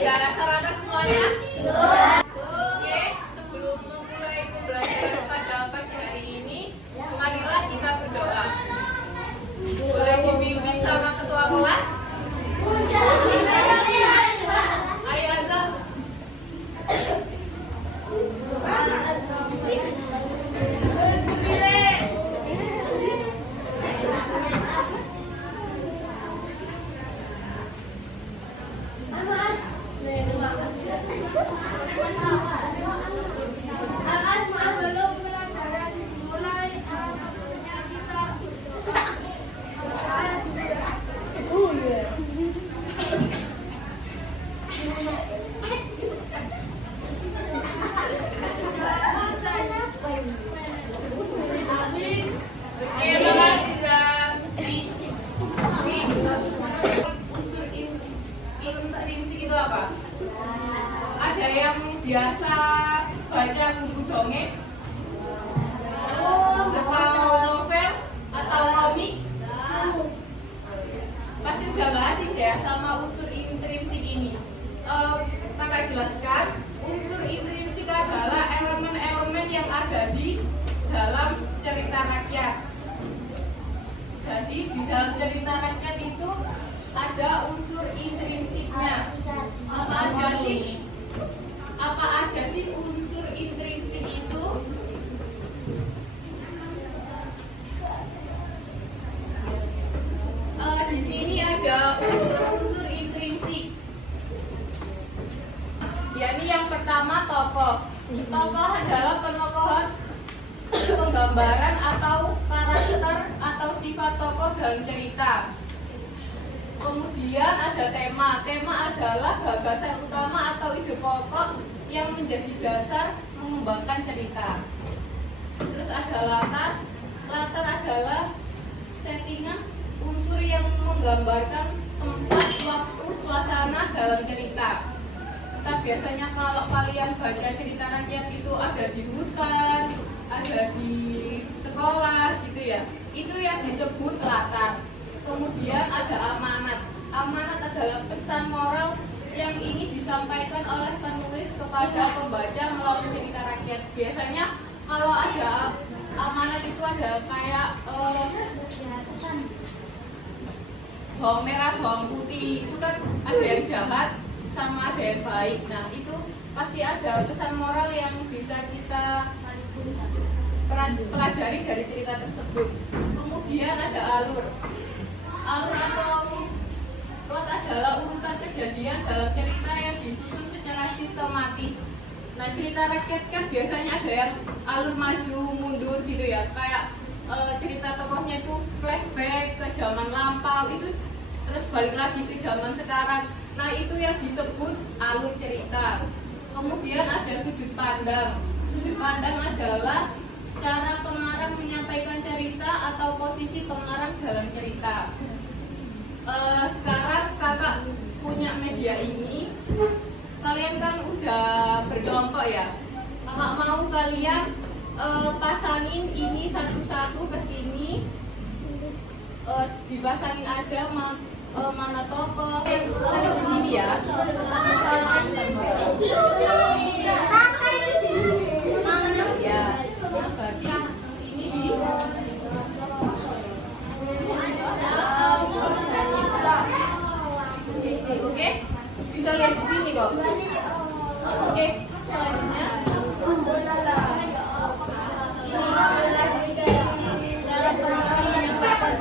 Sudah sarapan semuanya? Oke, sebelum memulai pembelajaran pada pagi hari ini, marilah kita berdoa. Boleh dipimpin sama ketua kelas? Ayo Azam. Intrinsik itu apa? Ada yang biasa baca buku dongeng atau novel atau komik? Pasti udah gak asing ya sama unsur intrinsik ini. Kakak jelaskan, unsur intrinsik adalah elemen-elemen yang ada di dalam cerita rakyat. Jadi di dalam cerita rakyat itu ada unsur intrinsiknya. Apa aja sih unsur intrinsik itu? Di sini ada unsur-unsur intrinsik. Yakni yang pertama tokoh. Tokoh adalah penokohan, penggambaran atau karakter atau sifat tokoh dalam cerita. Kemudian ada tema. Tema adalah gagasan utama atau ide pokok yang menjadi dasar mengembangkan cerita. Terus ada latar. Latar adalah settingan, unsur yang menggambarkan tempat, waktu, suasana dalam cerita. Kita biasanya kalau kalian baca cerita rakyat itu ada di hutan, ada di sekolah gitu ya. Itu yang disebut latar. Kemudian ada amanat. Amanat adalah pesan moral yang ini disampaikan oleh penulis kepada pembaca melalui cerita rakyat. Biasanya kalau ada amanat itu ada kayak bawang merah, bawang putih, itu kan ada yang jahat sama ada yang baik. Nah itu pasti ada pesan moral yang bisa kita pelajari dari cerita tersebut. Kemudian ada alur. Alur atau plot adalah urutan kejadian dalam cerita yang disusun secara sistematis. Nah cerita rakyat kan biasanya ada yang alur maju mundur gitu ya, kayak cerita tokohnya itu flashback ke zaman lampau itu terus balik lagi ke zaman sekarang. Nah itu yang disebut alur cerita. Kemudian ada sudut pandang. Sudut pandang adalah cara pengarang menyampaikan cerita atau posisi pengarang dalam cerita. Sekarang kakak punya media ini, kalian kan udah berkelompok ya. Kakak mau kalian pasangin ini satu-satu ke sini, dipasangin aja mana tokoh ada di sini ya. Ya, berarti ini di oke, bisa lihat di sini kok. Oke, selanjutnya cara pengarang menyampaikan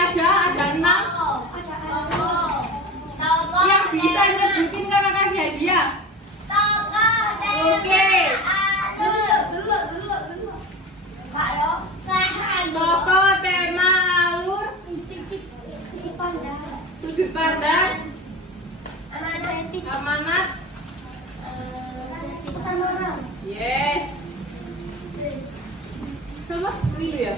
aja, ada 6 yang bisa nyebutin kakak kasih hadiah. Oke. Tokoh, tema, alur, sudut pandang, amanat, pesan moral. yes. Coba dulu ya.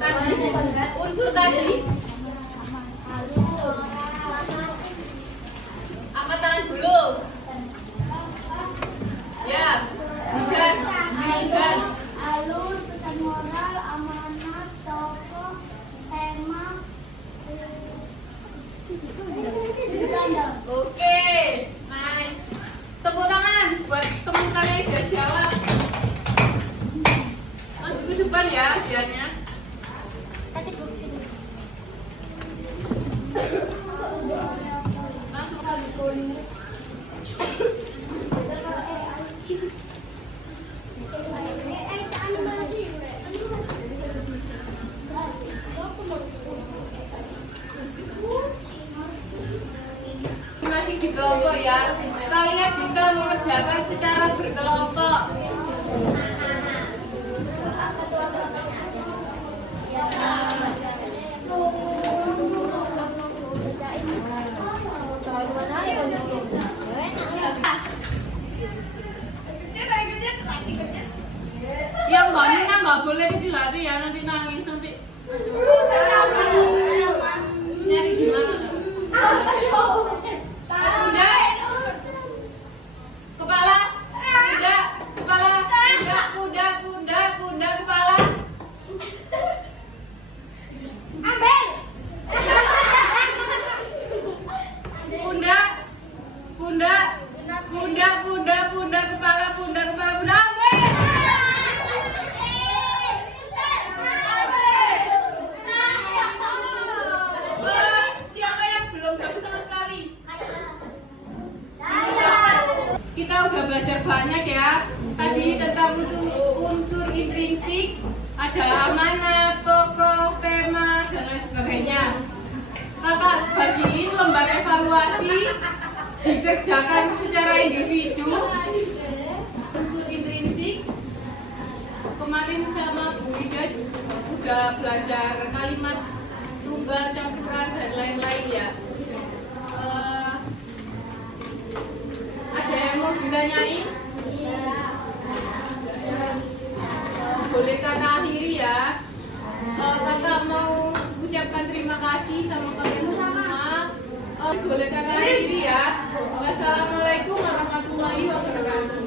Tadi unsur tadi angkat tangan dulu. Ya, digan. Alur, pesan moral, amanat, tokoh, tema, sudut pandang. Oke, nice. Tepuk tangan buat teman kalian yang sudah jawab. Masuk ke depan ya hadiahnya. Tadi belum sini. Masuk. Masih di kelompok ya. Kalian bisa mengerjakan secara berkelompok. Yang bangunnya nggak boleh kecil hati ya, nanti nangis nanti. Nyari gimana? Udah. Kepala. Udah. Kepala. Udah. Kuda. Kepala. Ambil. Pundak. Kepala. Ambil. Siapa yang belum bagus sama sekali? Kita udah belajar banyak ya. Tadi tentang unsur intrinsik, ada amanat, tokoh, tema, dan lain sebagainya. Kakak bagiin lembar evaluasi dikerjakan secara individu. Unsur intrinsik, kemarin sama Bu Ida udah belajar kalimat tunggal, campuran, dan lain-lain ya. Ada yang mau ditanyain? Boleh kakak akhiri ya. Kakak mau ucapkan terima kasih sama kalian semua. Boleh kakak akhiri ya. Wassalamualaikum warahmatullahi wabarakatuh.